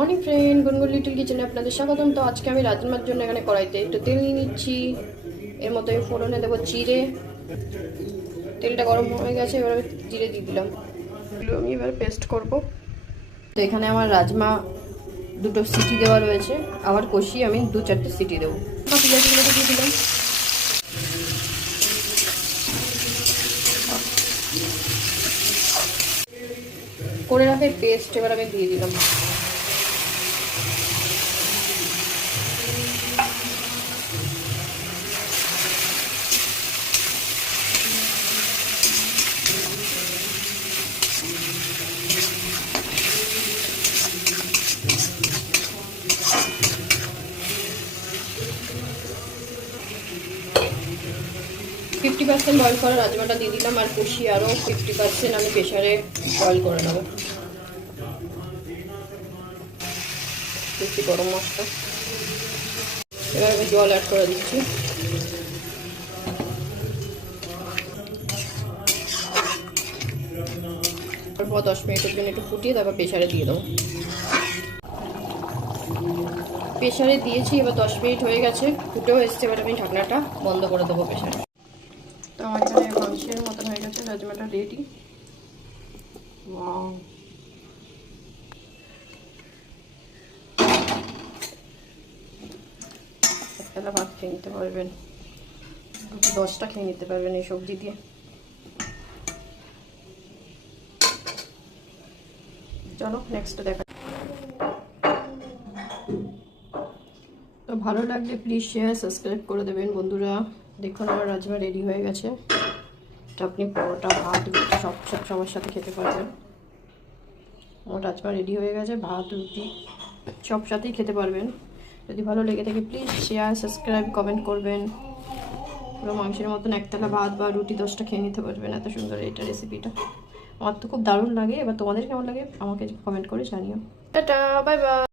Morning friend, গুনগুন little কিচেনে আপনাদের স্বাগতম। তো আজকে আমি রাজমার জন্য এখানে কড়াইতে একটু তেল নিয়ে নিচ্ছি। এর মধ্যে আমি ফোড়নে দেবো জিরে। তেলটা গরম হয়ে গেছে, এবার আমি জিরে দিয়ে দিলাম। এগুলো আমি এবার পেস্ট করব। তো এখানে আমার রাজমা দুটো সিটি দেওয়া রয়েছে, আবার কষিয়ে আমি 2-4টে সিটি দেবো। পেঁয়াজগুলো দিয়ে দিলাম। করে রাখে পেস্ট এবার আমি দিয়ে দিলাম। 50% বয়েল করা রাজমাটা দিয়ে দিলাম, আর কষিয়ে আরও 50% আমি প্রেশারে বয়েল করে নেবো। দিচ্ছি গরম মশলা, এবার আমি জল অ্যাড করে দিচ্ছি। তারপর 10 মিনিটের জন্য একটু ফুটিয়ে তারপর প্রেশারে দিয়ে দেবো। প্রেশারে দিয়েছি, এবার 10 মিনিট হয়ে গেছে, ফুটেও এসছে। এবার আমি ঢাকনাটা বন্ধ করে দেবো প্রেশারে। তো আমার এখানে মাংসের মতন হয়ে গেছে, রাজমাটা রেডি। ওয়াও, একটা ভাত খেয়ে নিতে পারবেন, 10টা খেয়ে নিতে পারবেন এই সবজি দিয়ে। চলো নেক্সট দেখা। তো ভালো লাগলে প্লিজ শেয়ার সাবস্ক্রাইব করে দেবেন বন্ধুরা। দেখুন আমার রাজমা রেডি হয়ে গেছে। এটা আপনি পরোটা, ভাত, রুটি সবার সাথে খেতে পারবেন। আমার রাজমা রেডি হয়ে গেছে, ভাত, রুটি সব সাথেই খেতে পারবেন। যদি ভালো লেগে থাকে প্লিজ শেয়ার সাবস্ক্রাইব কমেন্ট করবেন। পুরো মাংসের মতন একতলা ভাত বা রুটি 10টা খেয়ে নিতে পারবেন, এত সুন্দর এটা রেসিপিটা। আমার তো খুব দারুণ লাগে। এবার তোমাদের কেমন লাগে আমাকে কমেন্ট করে জানিও। Tata, bye bye.